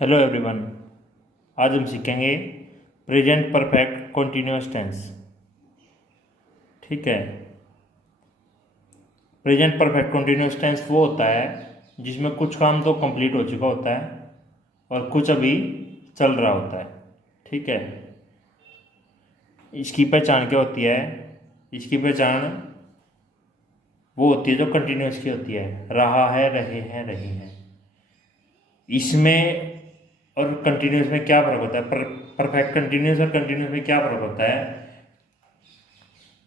Hello everyone. आज हम सीखेंगे प्रेजेंट परफेक्ट कॉन्टिन्यूअस टेंस। ठीक है। प्रेजेंट परफेक्ट कॉन्टिन्यूअस टेंस वो होता है जिसमें कुछ काम तो कंप्लीट हो चुका होता है और कुछ अभी चल रहा होता है। ठीक है। इसकी पहचान क्या होती है? इसकी पहचान वो होती है जो कंटिन्यूअस की होती है। रहा है, रहे हैं, रही हैं। इसमें और कंटिन्यूस में क्या फर्क होता है? परफेक्ट कंटिन्यूस और कंटिन्यूस में क्या फर्क होता है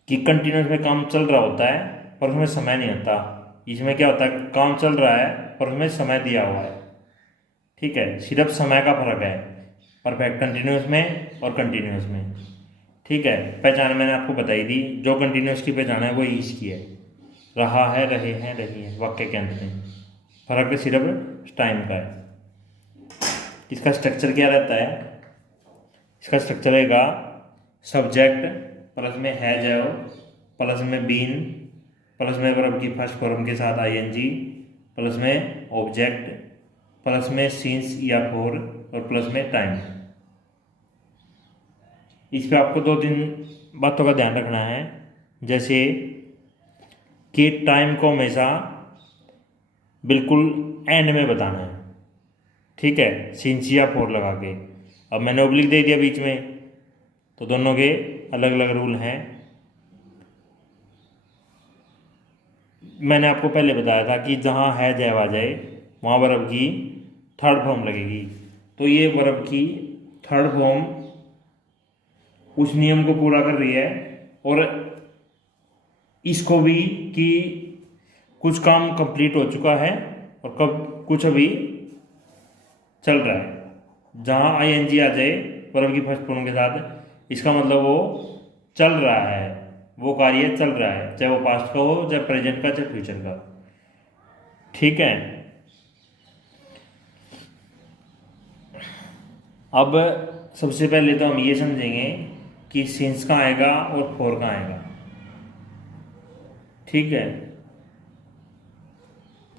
कि कंटिन्यूस में काम चल रहा होता है पर उसमें समय नहीं होता। इसमें क्या होता है, काम चल रहा है पर उसमें समय दिया हुआ है। ठीक है, सिर्फ समय का फर्क है परफेक्ट कंटिन्यूस में और कंटिन्यूस में। ठीक है, पहचान मैंने आपको बताई दी। जो कंटिन्यूस की पहचान है वही इसकी है। रहा है, रहे हैं, रही है। वाक्य के अंत में फर्क सिर्फ टाइम का है। इसका स्ट्रक्चर क्या रहता है? इसका स्ट्रक्चर रहेगा सब्जेक्ट प्लस में हैज है, प्लस में बीन, प्लस में वर्ब की फर्स्ट फॉर्म के साथ आईएनजी, प्लस में ऑब्जेक्ट, प्लस में सिंस या फॉर और प्लस में टाइम। इस पे आपको दो तीन बातों का ध्यान रखना है, जैसे कि टाइम को हमेशा बिल्कुल एंड में बताना है। ठीक है, सिंस या फॉर लगा के। अब मैंने ओब्लिक दे दिया बीच में, तो दोनों के अलग अलग रूल हैं। मैंने आपको पहले बताया था कि जहाँ है जय आ जाए वहाँ वर्ब की थर्ड फॉर्म लगेगी। तो ये वर्ब की थर्ड फॉर्म उस नियम को पूरा कर रही है और इसको भी कि कुछ काम कंप्लीट हो चुका है और कब कुछ अभी चल रहा है। जहाँ आईएनजी आ जाए वर्ब की फर्स्ट फॉर्म के साथ, इसका मतलब वो चल रहा है, वो कार्य चल रहा है, चाहे वो पास्ट का हो, चाहे प्रेजेंट का, चाहे फ्यूचर का। ठीक है। अब सबसे पहले तो हम ये समझेंगे कि सिंस कहाँ आएगा और फॉर कहाँ आएगा। ठीक है,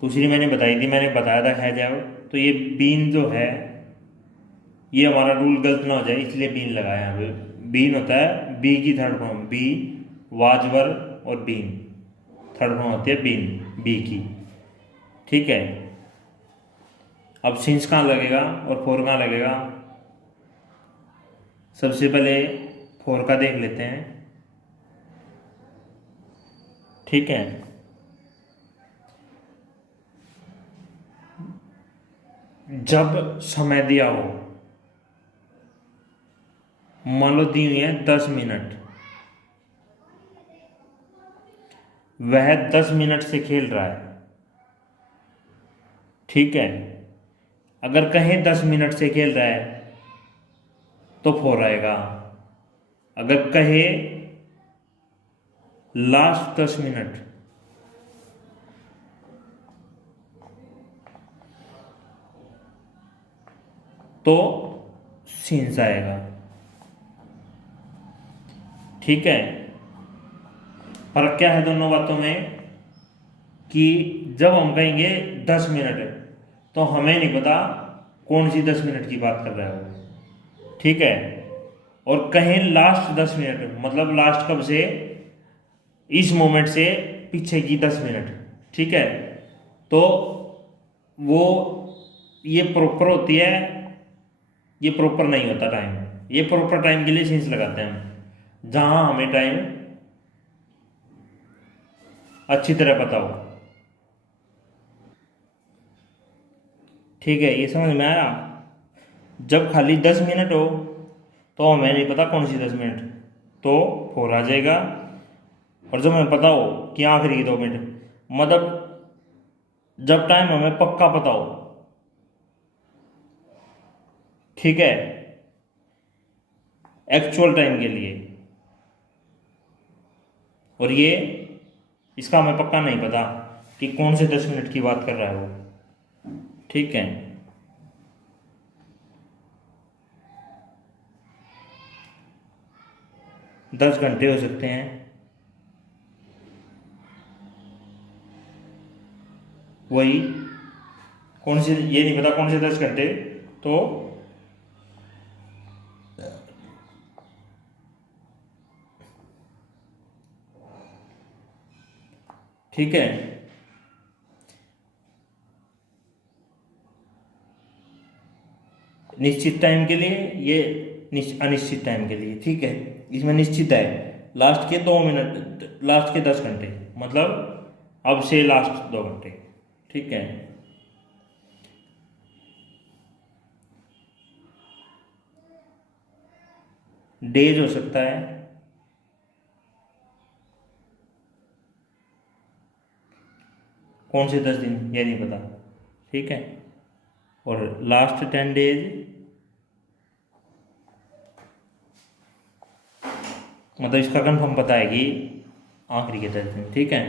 दूसरी मैंने बताई थी, मैंने बताया था है जाओ। तो ये बीन जो है, ये हमारा रूल गलत ना हो जाए इसलिए बीन लगाया यहाँ पे। बीन होता है बी की थर्ड फॉर्म, बी वाजवर और बीन थर्ड फॉर्म होती है बीन, बी की। ठीक है। अब सिंस कहाँ लगेगा और फोर कहाँ लगेगा? सबसे पहले फोर का देख लेते हैं। ठीक है, जब समय दिया हो, मान लो दी हुई है 10 मिनट, वह 10 मिनट से खेल रहा है। ठीक है, अगर कहें 10 मिनट से खेल रहा है तो फोर आएगा। अगर कहे लास्ट 10 मिनट तो सिंस आएगा। ठीक है, फर्क क्या है दोनों बातों में कि जब हम कहेंगे 10 मिनट तो हमें नहीं पता कौन सी 10 मिनट की बात कर रहा है वो। ठीक है, और कहें लास्ट 10 मिनट मतलब लास्ट कब से? इस मोमेंट से पीछे की 10 मिनट। ठीक है, तो वो ये प्रॉपर होती है, ये प्रॉपर नहीं होता टाइम। ये प्रॉपर टाइम के लिए सिंस लगाते हैं हम, जहां हमें टाइम अच्छी तरह पता हो। ठीक है, ये समझ में आया? जब खाली 10 मिनट हो तो हमें नहीं पता कौन सी 10 मिनट, तो फोर आ जाएगा। और जब हमें पता हो कि आखिरी की 2 मिनट, मतलब जब टाइम हमें पक्का पता हो। ठीक है, एक्चुअल टाइम के लिए। और ये इसका हमें पक्का नहीं पता कि कौन से 10 मिनट की बात कर रहा है वो। ठीक है, 10 घंटे हो सकते हैं, वही कौन से, ये नहीं पता कौन से 10 घंटे तो ठीक है, निश्चित टाइम के लिए, ये अनिश्चित टाइम के लिए। ठीक है, इसमें निश्चित है लास्ट के 2 मिनट, लास्ट के 10 घंटे, मतलब अब से लास्ट 2 घंटे। ठीक है, डेज हो सकता है, कौन से 10 दिन ये नहीं पता। ठीक है, और लास्ट 10 डेज मतलब इसका कंफर्म पता है कि आखिरी के 10 दिन। ठीक है,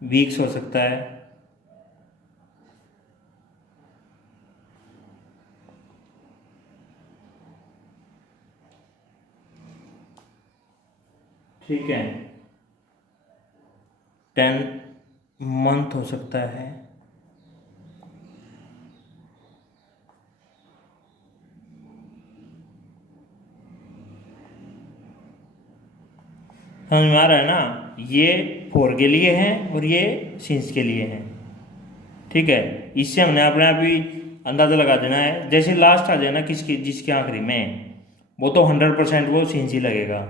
वीक्स हो सकता है, ठीक है, 10 मंथ हो सकता है, समझ में आ रहा है ना। ये फॉर के लिए है और ये सिंस के लिए है। ठीक है, इससे हमने अपने आप ही अंदाजा लगा देना है। जैसे लास्ट आ जाए ना किसकी, जिसके आखिरी में, वो तो 100% वो सिंस ही लगेगा।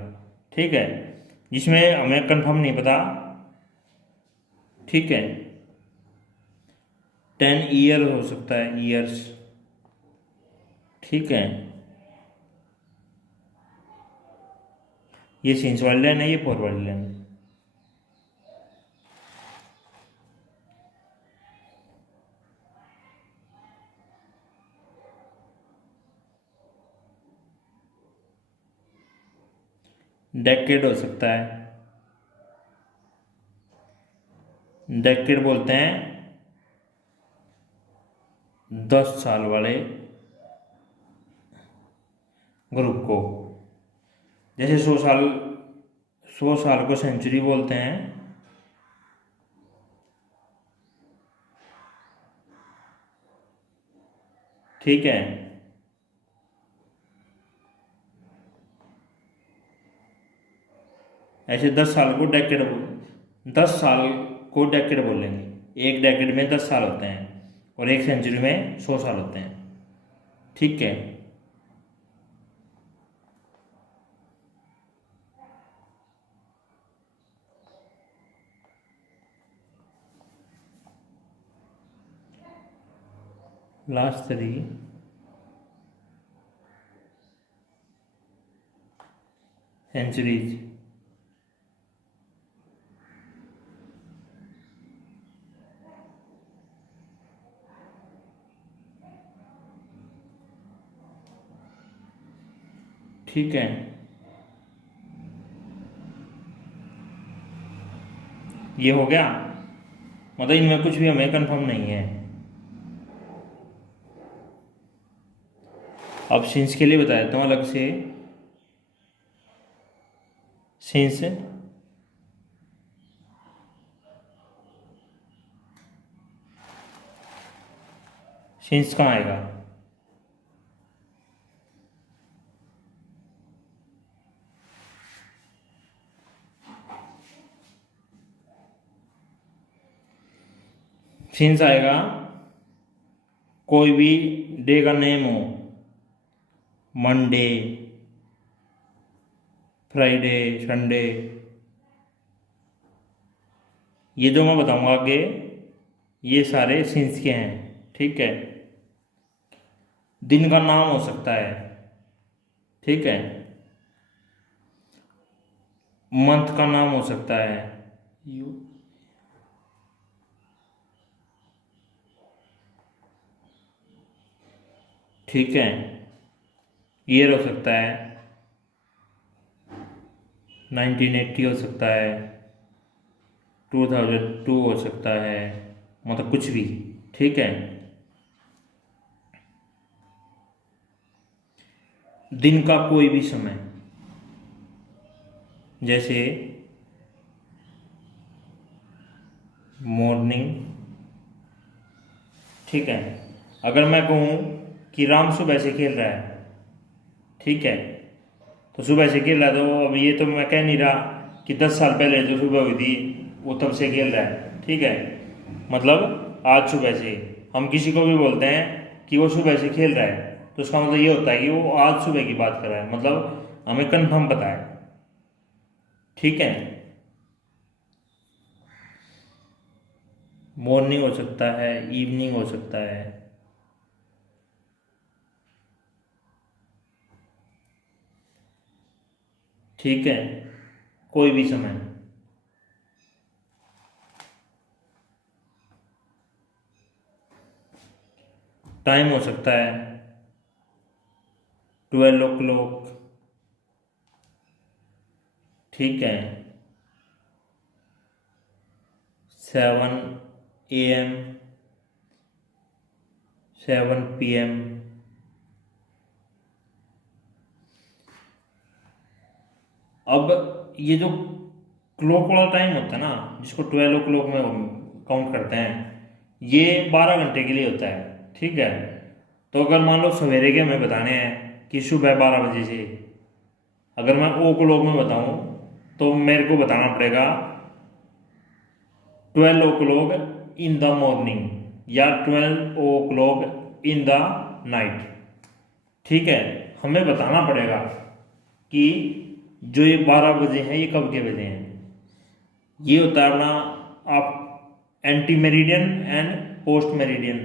ठीक है, जिसमें हमें कंफर्म नहीं पता। ठीक है, 10 ईयर हो सकता है, ईयर्स। ठीक है, ये सिंस वाली लाइन है, ये फॉर वाली लाइन है। डेकेड हो सकता है, डेकेड बोलते हैं 10 साल वाले ग्रुप को। जैसे 100 साल, 100 साल को सेंचुरी बोलते हैं। ठीक है, ऐसे 10 साल को डेकेड, 10 साल को डेकेड बोलेंगे। एक डेकेड में 10 साल होते हैं और एक सेंचुरी में 100 साल होते हैं। ठीक है, लास्ट 3 सेंचुरीज। ठीक है, ये हो गया। मतलब इनमें कुछ भी हमें कंफर्म नहीं है। अब सिंस के लिए बता देता हूँ अलग से। सिंस सिंस कहाँ आएगा? सिंस आएगा कोई भी डे का नेम हो, मंडे, फ्राइडे, संडे। ये जो मैं बताऊंगा आगे, ये सारे सिंस के हैं। ठीक है, दिन का नाम हो सकता है। ठीक है, मंथ का नाम हो सकता है। यू ठीक है, ईयर हो सकता है, 1980 हो सकता है, 2002 हो सकता है, मतलब कुछ भी। ठीक है, दिन का कोई भी समय, जैसे मॉर्निंग। ठीक है, अगर मैं कहूँ कि राम सुबह से खेल रहा है, ठीक है, तो सुबह से खेल रहा है, तो अब ये तो मैं कह नहीं रहा कि 10 साल पहले जो सुबह हुई थी वो तब से खेल रहा है। ठीक है, मतलब आज सुबह से हम किसी को भी बोलते हैं कि वो सुबह से खेल रहा है, तो उसका मतलब ये होता है कि वो आज सुबह की बात कर रहा है, मतलब हमें कन्फर्म पता है। ठीक है, मॉर्निंग हो सकता है, इवनिंग हो सकता है। ठीक है, कोई भी समय। टाइम हो सकता है 12 o'clock। ठीक है, 7 AM, 7 PM। अब ये जो क्लॉक वाला टाइम होता है ना, जिसको 12 o'clock में काउंट करते हैं, ये 12 घंटे के लिए होता है। ठीक है, तो अगर मान लो सवेरे के हमें बताने हैं कि सुबह 12 बजे से, अगर मैं ओ क्लॉक में बताऊं तो मेरे को बताना पड़ेगा 12 o'clock इन द मॉर्निंग या 12 o'clock इन द नाइट। ठीक है, हमें बताना पड़ेगा कि जो ये 12 बजे हैं ये कब के बजे हैं। ये होता है अपना आप anti meridian and post meridian.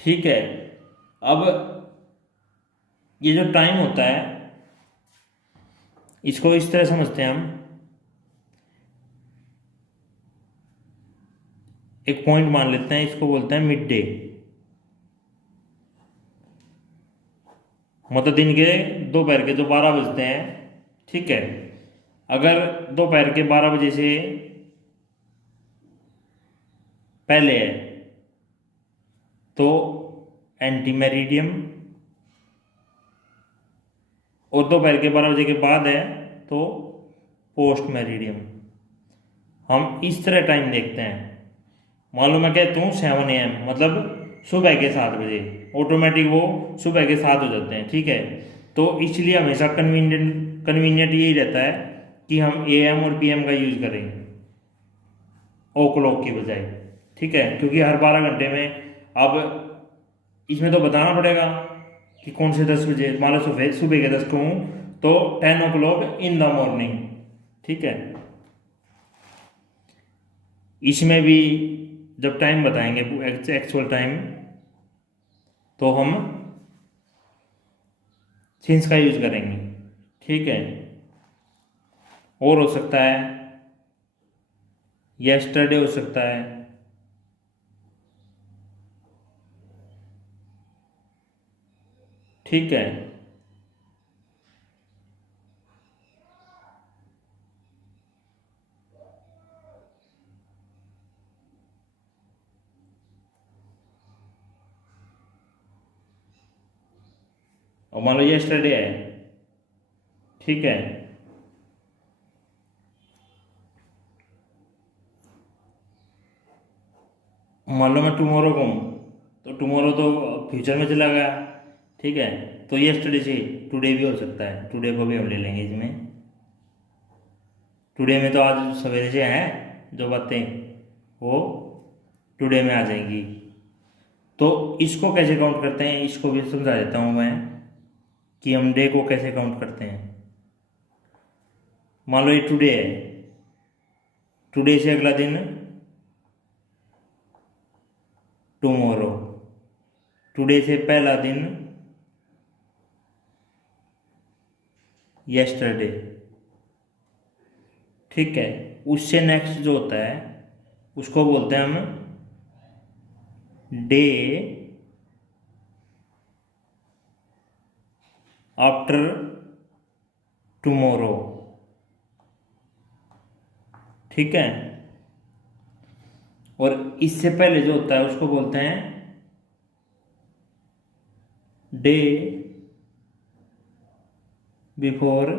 ठीक है, अब ये जो टाइम होता है इसको इस तरह समझते हैं हम, एक पॉइंट मान लेते हैं, इसको बोलते हैं मिड डे, मतलब दिन के दोपहर के जो 12 बजते हैं। ठीक है, अगर दोपहर के 12 बजे से पहले है तो एंटी मेरिडियम, और दोपहर के 12 बजे के बाद है तो पोस्ट मेरिडियम। हम इस तरह टाइम देखते हैं। मान लो मैं कहता हूँ 7 AM, मतलब सुबह के 7 बजे, ऑटोमेटिक वो सुबह के 7 हो जाते हैं। ठीक है, तो इसलिए हमेशा कन्वीनियंट कन्वीनियंट यही रहता है कि हम AM और PM का यूज़ करें ओ क्लॉक की बजाय। ठीक है, क्योंकि हर 12 घंटे में अब इसमें तो बताना पड़ेगा कि कौन से 10 बजे, मान लो सुबह सुबह के 10 को हूँ तो 10 o'clock इन द मॉर्निंग। ठीक है, इसमें भी जब टाइम बताएंगे एक्चुअल टाइम तो हम सिंस का यूज करेंगे। ठीक है, और हो सकता है यस्टरडे हो सकता है। ठीक है, और मान लो यस्टरडे है। ठीक है, मान लो मैं टुमारो को हूँ तो टुमारो तो फ्यूचर में चला गया। ठीक है, तो यस्टरडे से टुडे भी हो सकता है, टुडे को भी हम ले लेंगे इसमें। टुडे में तो आज सवेरे से हैं जो बातें, वो टुडे में आ जाएंगी। तो इसको कैसे काउंट करते हैं इसको भी समझा देता हूँ मैं, कि हम डे को कैसे काउंट करते हैं। मान लो ये टुडे है, टुडे से अगला दिन टुमारो, टुडे से पहला दिन यस्टरडे। ठीक है, उससे नेक्स्ट जो होता है उसको बोलते हैं हम डे आफ्टर टुमारो। ठीक है, और इससे पहले जो होता है उसको बोलते हैं डे बिफोर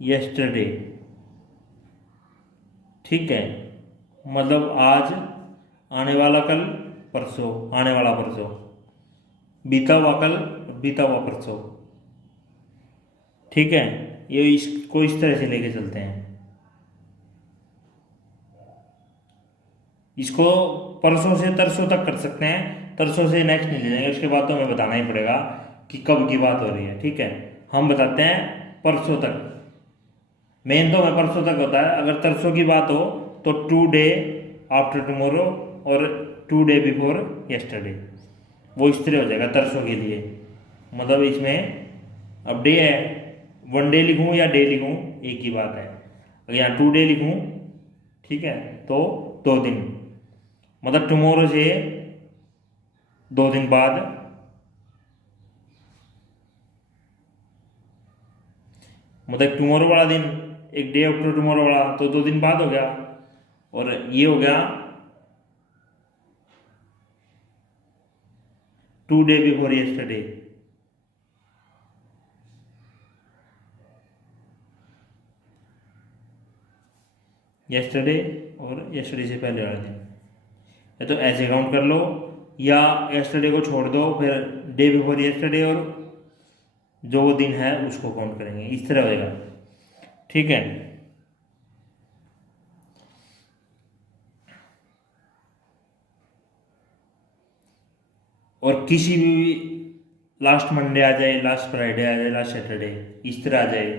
यस्टरडे। ठीक है, मतलब आज, आने वाला कल, परसों, आने वाला परसों, बीता हुआ कल, बीता हुआ परसों। ठीक है, ये इसको इस तरह से लेके चलते हैं। इसको परसों से तरसों तक कर सकते हैं, तरसों से नेक्स्ट नहीं ले जाएंगे, उसके बाद तो हमें बताना ही पड़ेगा कि कब की बात हो रही है। ठीक है, हम बताते हैं परसों तक। मेन तो हमें परसों तक होता है। अगर तरसों की बात हो तो 2 डे आफ्टर टुमारो और 2 डे बिफोर यस्टरडे, वो इस तरह हो जाएगा तरसों के लिए। मतलब इसमें अब डे है, 1 डे लिखूँ या डे लिखूँ एक ही बात है। अगर यहाँ 2 डे लिखूँ, ठीक है, तो 2 दिन, मतलब टुमारो से 2 दिन बाद, मतलब टुमारो वाला दिन, एक डे आफ्टर टुमारो वाला, तो 2 दिन बाद हो गया। और ये हो गया 2 डे बिफोर यस्टरडे। यस्टरडे और यस्टरडे से पहले वाला दिन, या तो ऐसे काउंट कर लो, या यस्टरडे को छोड़ दो, फिर डे बिफोर यस्टरडे और जो वो दिन है उसको काउंट करेंगे, इस तरह होएगा। ठीक है, और किसी भी लास्ट मंडे आ जाए, लास्ट फ्राइडे आ जाए, लास्ट सैटरडे, इस तरह आ जाए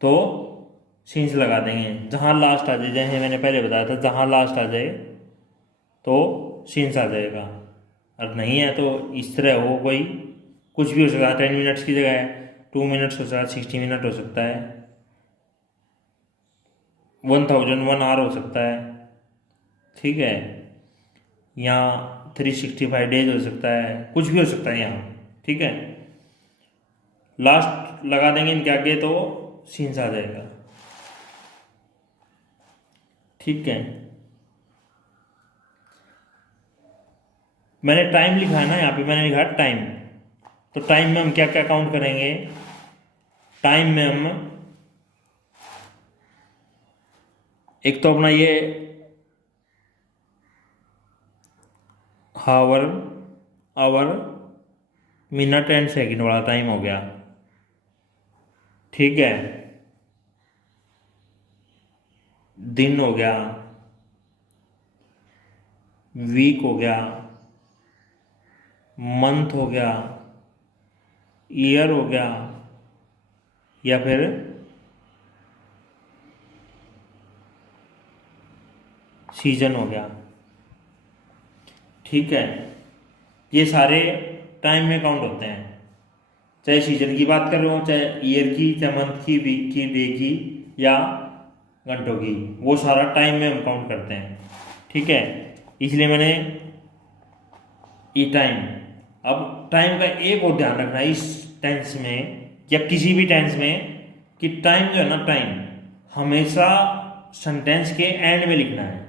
तो सीन्स लगा देंगे। जहाँ लास्ट आ जाए, जैसे मैंने पहले बताया था, जहाँ लास्ट आ जाए तो सीन्स आ जाएगा। और नहीं है तो इस तरह हो, कोई कुछ भी हो सकता है। 10 मिनट्स की जगह 2 मिनट्स हो सकता है, 60 मिनट हो सकता है, 1001 आवर हो सकता है। ठीक है, यहाँ 365 डेज हो सकता है, कुछ भी हो सकता है यहाँ। ठीक है, लास्ट लगा देंगे इनके आगे तो सीन्स आ जाएगा। ठीक है, मैंने टाइम लिखा है ना, यहाँ पे मैंने लिखा है टाइम। तो टाइम में हम क्या क्या काउंट करेंगे? टाइम में हम एक तो अपना ये हावर, आवर, मिनट एंड सेकंड वाला टाइम हो गया। ठीक है, दिन हो गया, वीक हो गया, मंथ हो गया, ईयर हो गया, या फिर सीजन हो गया। ठीक है, ये सारे टाइम में काउंट होते हैं, चाहे सीजन की बात कर रहा हूँ, चाहे ईयर की, चाहे मंथ की, वीक की, डे की, या घंटों की, वो सारा टाइम में हम काउंट करते हैं। ठीक है, इसलिए मैंने ये टाइम। अब टाइम का एक और ध्यान रखना है इस टेंस में या किसी भी टेंस में, कि टाइम जो है ना, टाइम हमेशा सेंटेंस के एंड में लिखना है,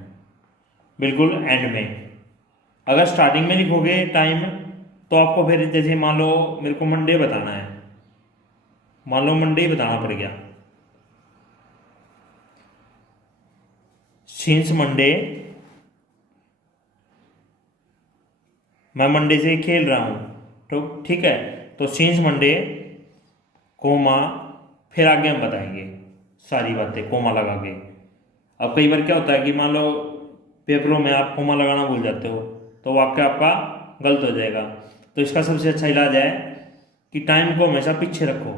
बिल्कुल एंड में। अगर स्टार्टिंग में लिखोगे टाइम तो आपको फिर, जैसे मान लो मेरे को मंडे बताना है, मान लो मंडे ही बताना पड़ गया, सिंस मंडे, मैं मंडे से खेल रहा हूं, तो ठीक है, तो सिंस मंडे, कोमा, फिर आगे हम बताएंगे सारी बातें कोमा लगा के। अब कई बार क्या होता है कि मान लो पेपरों में आप कोमा लगाना भूल जाते हो, तो वाक्य आपका गलत हो जाएगा। तो इसका सबसे अच्छा इलाज है कि टाइम को हमेशा पीछे रखो,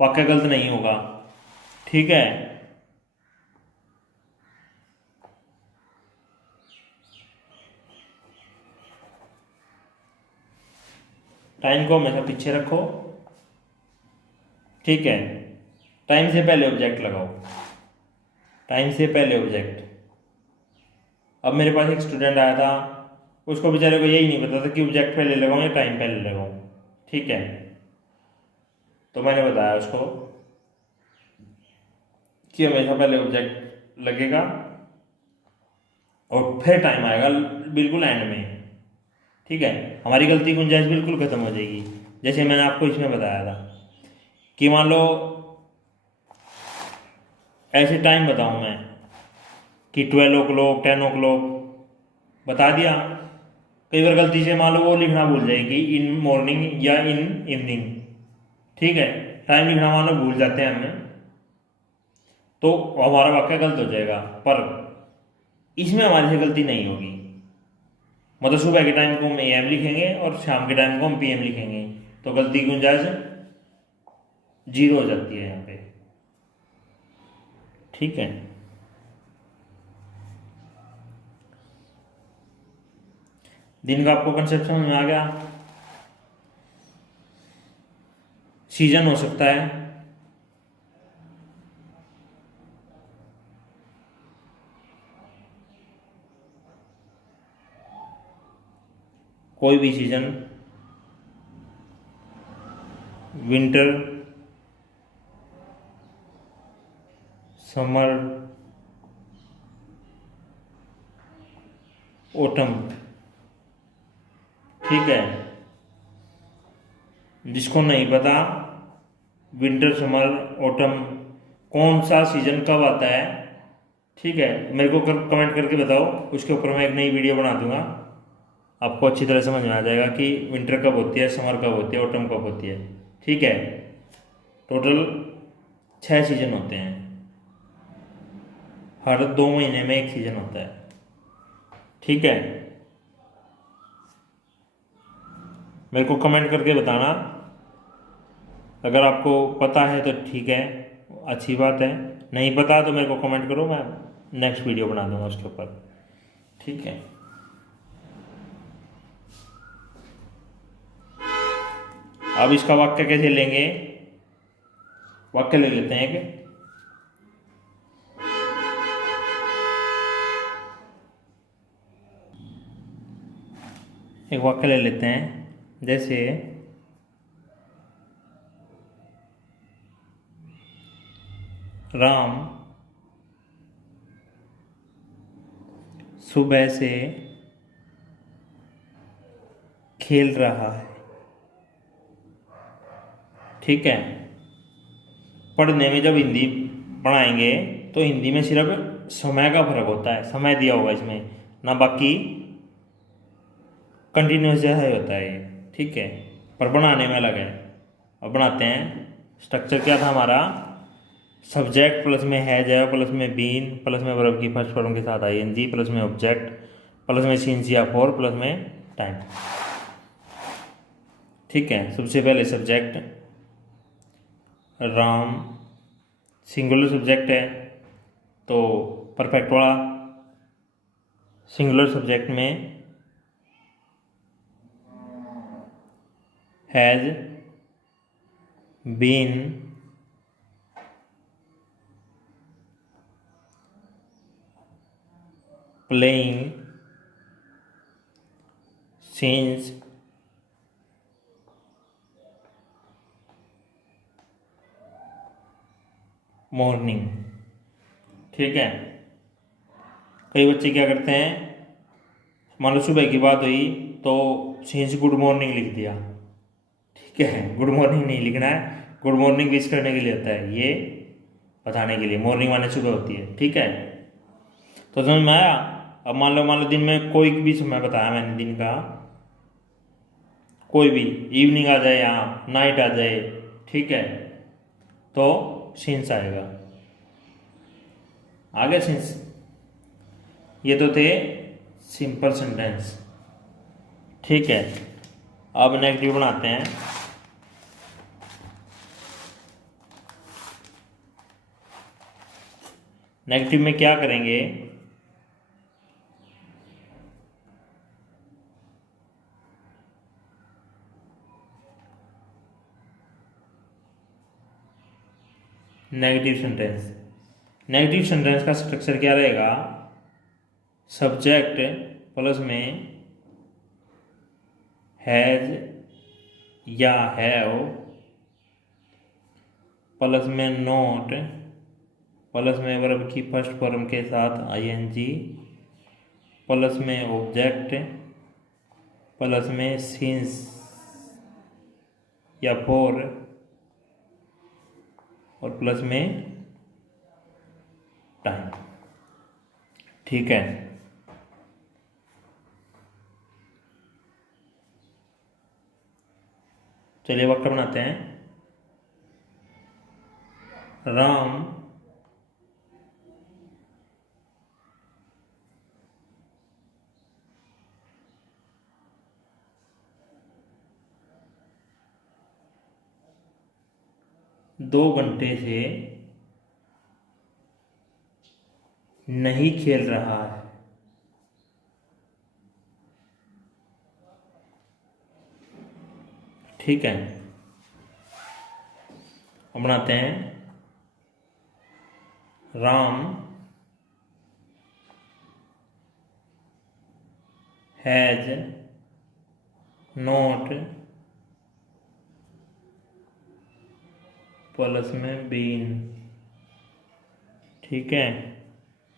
वाक्य गलत नहीं होगा। ठीक है, टाइम को हमेशा पीछे रखो। ठीक है, टाइम से पहले ऑब्जेक्ट लगाओ, टाइम से पहले ऑब्जेक्ट। अब मेरे पास एक स्टूडेंट आया था, उसको बेचारे को यही नहीं पता था कि ऑब्जेक्ट पहले लगाऊं या टाइम पहले लगाऊं। ठीक है, तो मैंने बताया उसको कि हमेशा पहले ऑब्जेक्ट लगेगा और फिर टाइम आएगा बिल्कुल एंड में। ठीक है, हमारी गलती गुंजाइश बिल्कुल खत्म हो जाएगी। जैसे मैंने आपको इसमें बताया था कि मान लो ऐसे टाइम बताऊँ मैं कि 12 o'clock 10 o'clock बता दिया। कई बार गलती से मान लो वो लिखना भूल जाएगी इन मॉर्निंग या इन इवनिंग, ठीक है, टाइम लिखना मान लो भूल जाते हैं हमें, तो हमारा वाक्य गलत हो जाएगा। पर इसमें हमारी से गलती नहीं होगी, मतलब सुबह के टाइम को हम AM लिखेंगे और शाम के टाइम को हम PM लिखेंगे, तो गलती की गुंजाइश 0 हो जाती है यहाँ पे, ठीक है। दिन का आपको कंसेप्ट समझ में आ गया। सीजन हो सकता है कोई भी सीजन, विंटर, समर, ऑटम, ठीक है। जिसको नहीं पता विंटर समर ऑटम कौन सा सीजन कब आता है, ठीक है, मेरे को कमेंट करके बताओ, उसके ऊपर मैं एक नई वीडियो बना दूंगा, आपको अच्छी तरह समझ में आ जाएगा कि विंटर कब होती है, समर कब होती है, ऑटम कब होती है, ठीक है। टोटल 6 सीजन होते हैं, हर 2 महीने में एक सीजन होता है, ठीक है। मेरे को कमेंट करके बताना, अगर आपको पता है तो ठीक है, अच्छी बात है, नहीं पता तो मेरे को कमेंट करो, मैं नेक्स्ट वीडियो बना दूंगा उसके ऊपर, ठीक है। अब इसका वाक्य कैसे लेंगे, वाक्य ले लेते हैं कि एक वाक्य ले लेते हैं, जैसे राम सुबह से खेल रहा है, ठीक है। पढ़ने में जब हिंदी पढ़ाएंगे तो हिंदी में सिर्फ समय का फर्क होता है, समय दिया होगा इसमें ना, बाकी कंटिन्यूस है होता है ये, ठीक है। पर बनाने में अलग है। अब बनाते हैं, स्ट्रक्चर क्या था हमारा, सब्जेक्ट प्लस में है प्लस में बीन प्लस में वर्ब की फर्स्ट फॉर्म के साथ ING प्लस में ऑब्जेक्ट प्लस में सीन्स या फॉर प्लस में टाइम, ठीक है। सबसे पहले सब्जेक्ट राम, सिंगुलर सब्जेक्ट है तो परफेक्ट वाला, सिंगुलर सब्जेक्ट में has been playing since morning, ठीक है। कई बच्चे क्या करते हैं, मान लो सुबह की बात हुई तो सिंस गुड मॉर्निंग लिख दिया, ठीक है। गुड मॉर्निंग नहीं लिखना है, गुड मॉर्निंग विश करने के लिए होता है, ये बताने के लिए, मॉर्निंग माने सुबह होती है, ठीक है। तो समझ में आया। अब मान लो दिन में कोई भी समय बताया मैंने, दिन का कोई भी, इवनिंग आ जाए या नाइट आ जाए, ठीक है, तो सिंस आएगा, आ गया सिंस। ये तो थे सिंपल सेंटेंस, ठीक है। अब नेगेटिव बनाते हैं। नेगेटिव में क्या करेंगे, नेगेटिव सेंटेंस, नेगेटिव सेंटेंस का स्ट्रक्चर क्या रहेगा, सब्जेक्ट प्लस में हैज या हैव प्लस में नोट प्लस में वर्ब की फर्स्ट फॉर्म के साथ ING प्लस में ऑब्जेक्ट प्लस में सिंस या फॉर और प्लस में टाइम। ठीक है, चलिए वाक्य बनाते हैं। राम दो घंटे से नहीं खेल रहा है। ठीक है, अब बनाते हैं। राम हैज नॉट प्लस में बीन। ठीक है,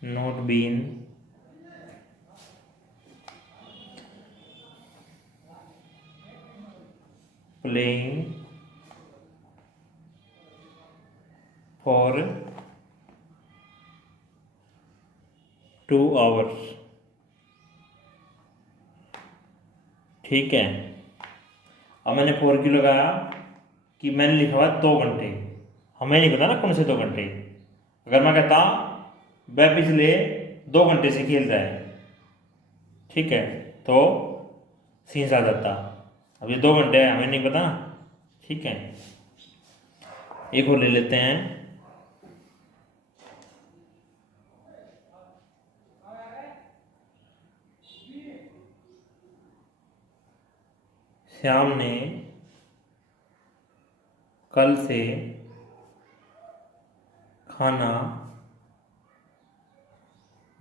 not been playing for 2 hours। ठीक है, अब मैंने 4 क्यों लगाया कि मैंने लिखा हुआ 2 घंटे, हमें नहीं पता ना कौन से 2 घंटे। अगर मैं कहता वह पिछले 2 घंटे से खेल रहा है, ठीक है, तो सीन्स आ जाता। अब ये 2 घंटे हमें नहीं पता ना। ठीक है, एक और ले लेते हैं। श्याम ने कल से खाना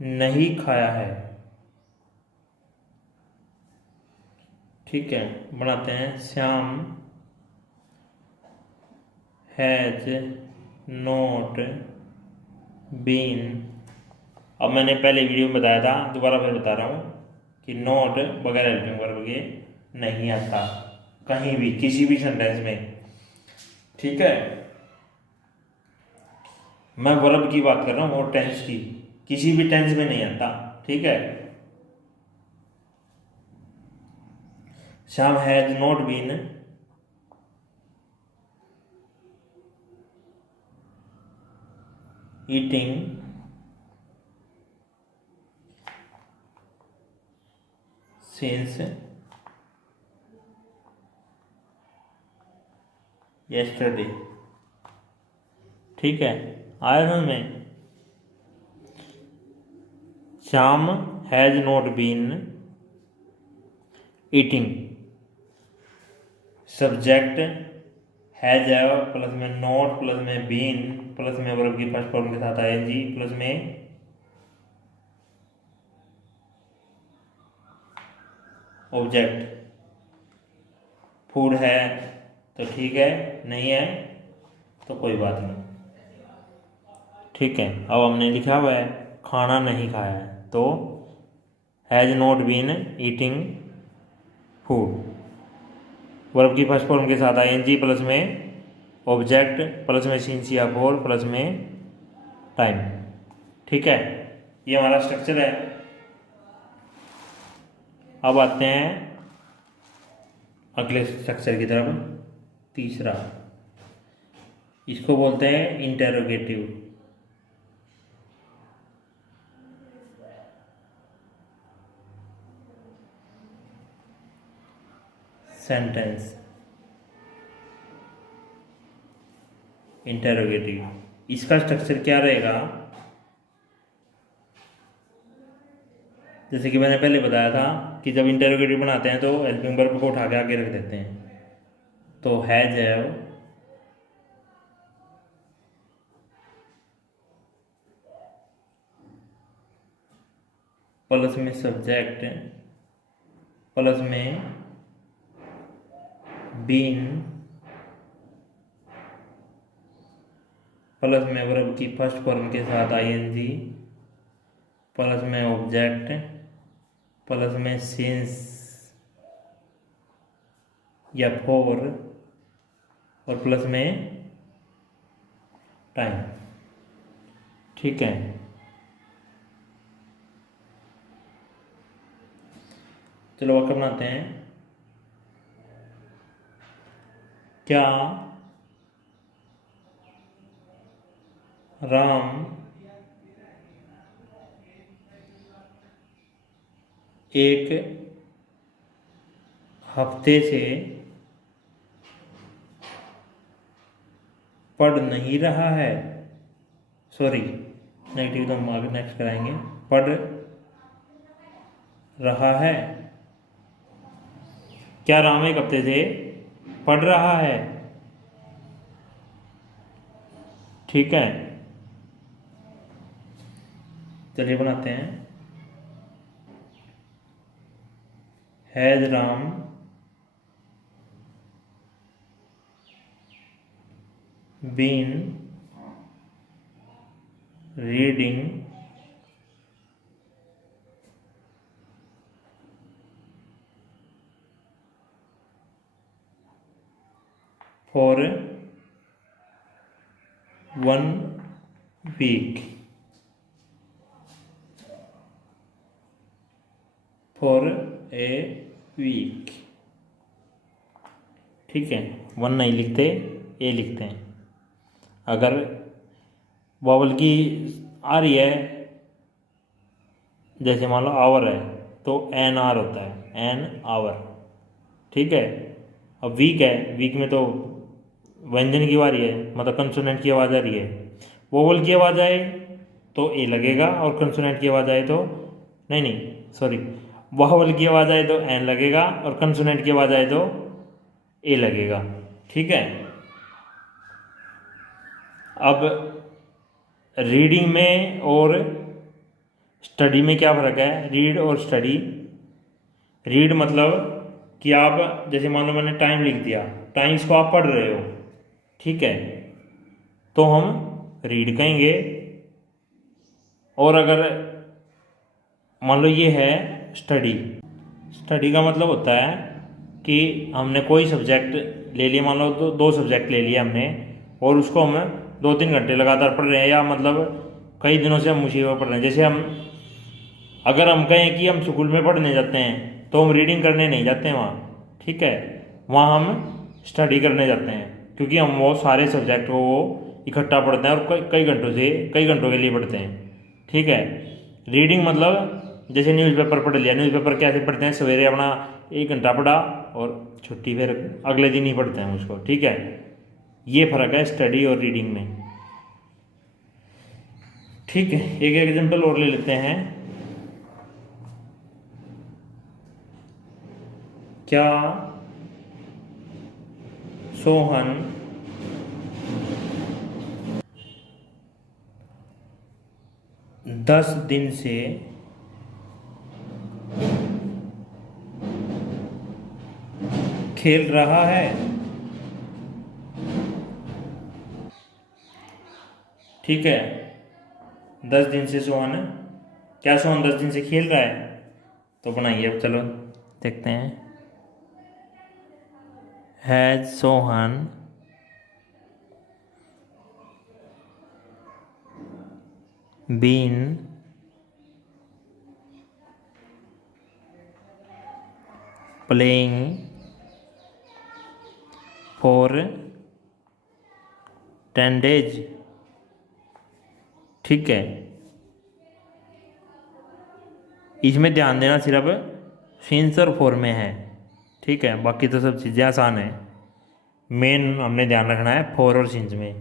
नहीं खाया है। ठीक है, बनाते हैं। Shyam has not been. अब मैंने पहले वीडियो में बताया था, दोबारा फिर बता रहा हूँ कि नॉट बगैर हेल्पिंग वर्ब के नहीं आता कहीं भी, किसी भी सेंटेंस में। ठीक है, मैं वर्ब की बात कर रहा हूँ और टेंस की, किसी भी टेंस में नहीं आता। ठीक है, Shyam has not been eating since yesterday। ठीक है, आया समझ में। Shyam has not been eating, subject has है प्लस में नॉट प्लस में बीन प्लस में वर्ब की फर्स्ट फॉर्म के साथ आएंगी प्लस में ऑब्जेक्ट। फूड है तो ठीक है, नहीं है तो कोई बात नहीं। ठीक है, अब हमने लिखा हुआ है खाना नहीं खाया है, तो has not been eating food, verb की फर्स्ट फॉर्म के साथ आईएनजी प्लस में ऑब्जेक्ट प्लस में सीन या फोर प्लस में टाइम। ठीक है, ये हमारा स्ट्रक्चर है। अब आते हैं अगले स्ट्रक्चर की तरफ, तीसरा। इसको बोलते हैं इंटेरोगेटिव सेंटेंस। इंटेरोगेटिव, इसका स्ट्रक्चर क्या रहेगा, जैसे कि मैंने पहले बताया था कि जब इंटेरोगेटिव बनाते हैं तो हेल्पिंग वर्ब को उठा के आगे रख देते हैं। तो हैज हैव प्लस में सब्जेक्ट प्लस में बीन प्लस में वर्ब की फर्स्ट फॉर्म के साथ आईएनजी प्लस में ऑब्जेक्ट प्लस में सिंस या फोर और प्लस में टाइम। ठीक है, चलो वाक्य बनाते हैं। क्या राम एक हफ्ते से पढ़ नहीं रहा है? सॉरी, नेगेटिव तो हम आगे नेक्स्ट कराएंगे। पढ़ रहा है। क्या राम एक हफ्ते से पढ़ रहा है? ठीक है, चलिए बनाते हैं। Has Ram been reading for 1 week? For a week. ठीक है, 1 नहीं लिखते, ए लिखते हैं। अगर वॉवल की आ रही है, जैसे मान लो आवर है, तो एन आर होता है, एन आवर। ठीक है, अब वीक है, वीक में तो व्यंजन की बारी है, मतलब कंसोनेंट की आवाज़ आ रही है। वोवल की आवाज़ आए तो ए लगेगा, और कंसोनेंट की आवाज़ आए तो नहीं सॉरी, वोवल की आवाज़ आए तो एन लगेगा, और कंसोनेंट की आवाज़ आए तो ए लगेगा। ठीक है, अब रीडिंग में और स्टडी में क्या फ़र्क है? रीड और स्टडी। रीड मतलब कि आप, जैसे मान लो मैंने टाइम लिख दिया, टाइम्स को आप पढ़ रहे हो, ठीक है, तो हम रीड कहेंगे। और अगर मान लो ये है स्टडी, स्टडी का मतलब होता है कि हमने कोई सब्जेक्ट ले लिया, मान लो दो सब्जेक्ट ले लिया हमने, और उसको हम 2-3 घंटे लगातार पढ़ रहे हैं, या मतलब कई दिनों से हम उसी पर पढ़ रहे हैं। जैसे हम, अगर हम कहें कि हम स्कूल में पढ़ने जाते हैं, तो हम रीडिंग करने नहीं जाते हैं वहाँ, ठीक है, वहाँ हम स्टडी करने जाते हैं, क्योंकि हम वो सारे सब्जेक्ट को वो इकट्ठा पढ़ते हैं, और कई घंटों के लिए पढ़ते हैं। ठीक है, रीडिंग मतलब जैसे न्यूज़पेपर पढ़ लिया, न्यूज़पेपर कैसे पढ़ते हैं? सवेरे अपना 1 घंटा पढ़ा और छुट्टी, फिर अगले दिन ही पढ़ते हैं उसको। ठीक है, ये फ़र्क है स्टडी और रीडिंग में। ठीक है, एक एग्जाम्पल और ले लेते हैं। क्या सोहन 10 दिन से खेल रहा है? ठीक है, 10 दिन से सोहन, क्या सोहन 10 दिन से खेल रहा है? तो बनाइए, अब चलो देखते हैं। Has Sohan been playing for 10 days? ठीक है, इसमें ध्यान देना सिर्फ सिंस और फॉर में है। ठीक है, बाकी तो सब चीज़ें आसान है, मेन हमने ध्यान रखना है फॉर और सिंस में।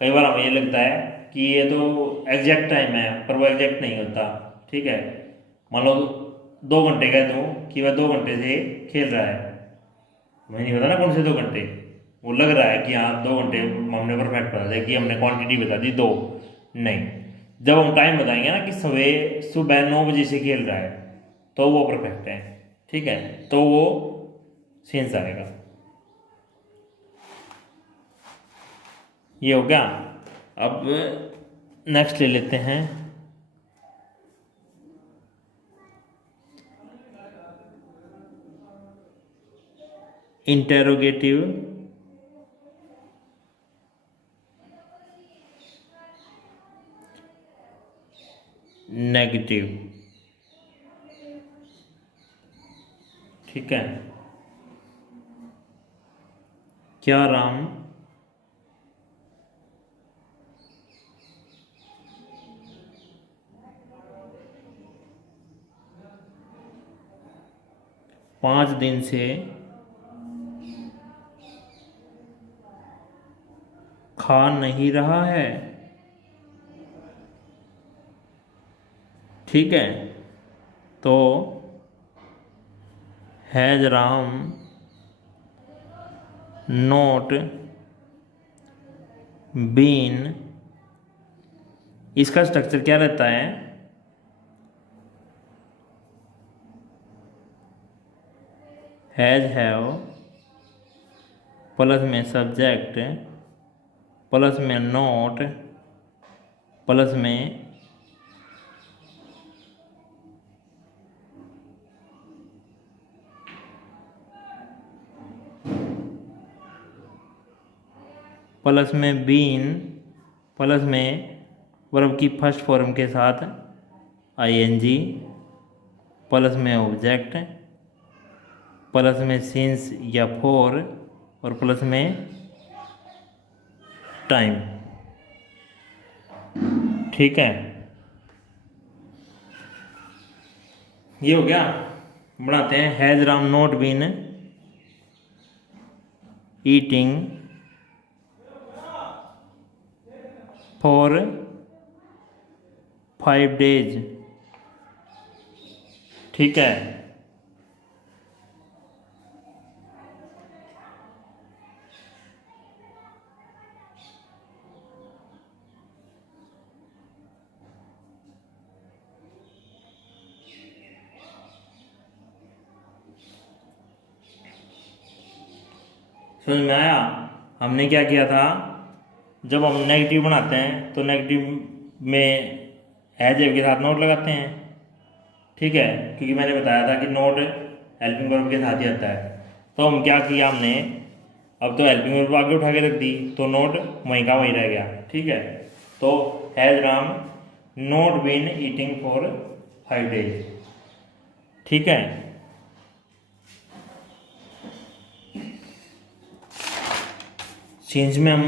कई बार हमें ये लगता है कि ये तो एग्जैक्ट टाइम है, पर वो एग्जैक्ट नहीं होता। ठीक है, मान लो 2 घंटे कह दूँ कि वह 2 घंटे से खेल रहा है, मुझे नहीं पता ना कौन से 2 घंटे, वो लग रहा है कि हाँ 2 घंटे, हमने परफेक्ट बता दिया कि हमने क्वांटिटी बता दी 2। नहीं, जब हम टाइम बताएंगे ना कि सुबह 9 बजे से खेल रहा है, तो वो परफेक्ट है। ठीक है, तो वो सेंस आएगा। ये हो गया। अब नेक्स्ट ले लेते हैं। Interrogative negative. ठीक है। क्या राम पाँच दिन से खा नहीं रहा है? ठीक है, तो हैज राम नोट बीन, इसका स्ट्रक्चर क्या रहता है? हैज हैव प्लस में सब्जेक्ट प्लस में नोट प्लस में बीन प्लस में वर्ब की फर्स्ट फॉर्म के साथ आईएनजी प्लस में ऑब्जेक्ट प्लस में सिंस या फॉर और प्लस में टाइम। ठीक है, ये हो गया। बनाते हैं has Ram not been eating for 5 days। ठीक है, समझ में आया? हमने क्या किया था, जब हम नेगेटिव बनाते हैं तो नेगेटिव में हैज के साथ नोट लगाते हैं। ठीक है, क्योंकि मैंने बताया था कि नोट हेल्पिंग वर्ब के साथ ही आता है। तो हम क्या किया हमने, अब तो हेल्पिंग वर्ब आगे उठा के रख दी तो नोट वहीं का वहीं रह गया। ठीक है, तो has Ram not been eating for 5 days। ठीक है, सीन्स में हम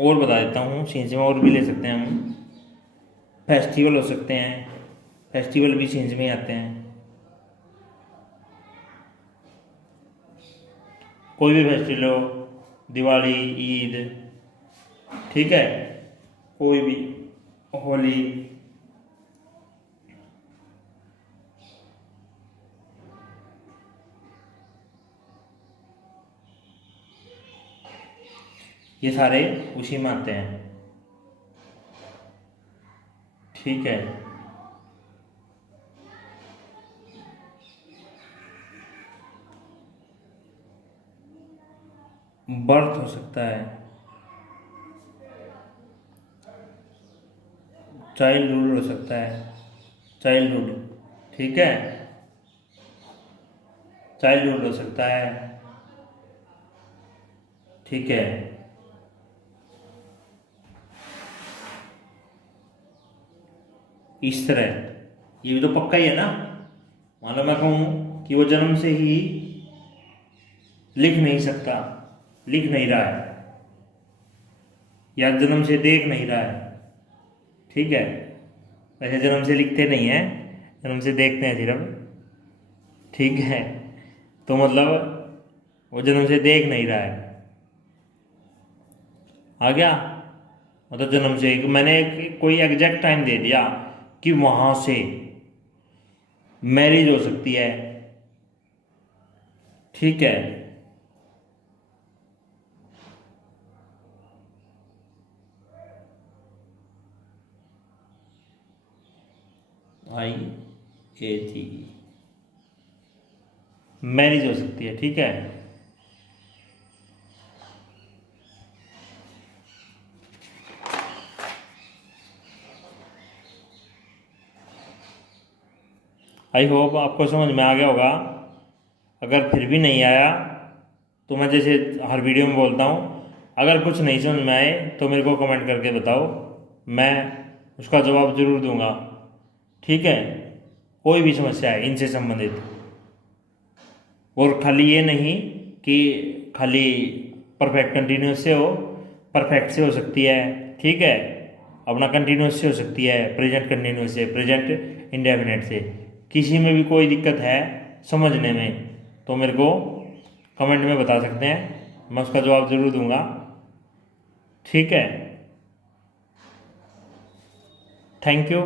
और बता देता हूँ, सीन्स में और भी ले सकते हैं हम। फेस्टिवल हो सकते हैं, फेस्टिवल भी सीन्स में आते हैं। कोई भी फेस्टिवल हो, दिवाली, ईद, ठीक है, कोई भी, होली, ये सारे उसी में आते हैं। ठीक है, बर्थ हो सकता है, चाइल्डहुड हो सकता है, चाइल्डहुड। ठीक है, चाइल्डहुड हो सकता है। ठीक है, इस तरह ये भी तो पक्का ही है ना। मान लो मैं कहूँ कि वो जन्म से ही लिख नहीं सकता, लिख नहीं रहा है, या जन्म से देख नहीं रहा है। ठीक है, वैसे जन्म से लिखते नहीं हैं, जन्म से देखते हैं सिर्फ। ठीक है, तो मतलब वो जन्म से देख नहीं रहा है। आ गया, मतलब जन्म से मैंने कोई एग्जैक्ट टाइम दे दिया कि वहां से मैरिज हो सकती है। ठीक है, IAG मैरिज हो सकती है। ठीक है, आई होप आपको समझ में आ गया होगा। अगर फिर भी नहीं आया तो मैं जैसे हर वीडियो में बोलता हूँ, अगर कुछ नहीं समझ में आए तो मेरे को कमेंट करके बताओ, मैं उसका जवाब ज़रूर दूंगा। ठीक है, कोई भी समस्या है इनसे संबंधित। और खाली ये नहीं कि खाली परफेक्ट कंटिन्यूस से हो, परफेक्ट से हो सकती है, ठीक है, अपना कंटिन्यूस से हो सकती है, प्रेजेंट कंटिन्यूस से, प्रेजेंट इंडेफिनिट से। किसी में भी कोई दिक्कत है समझने में तो मेरे को कमेंट में बता सकते हैं, मैं उसका जवाब ज़रूर दूंगा, ठीक है। Thank you.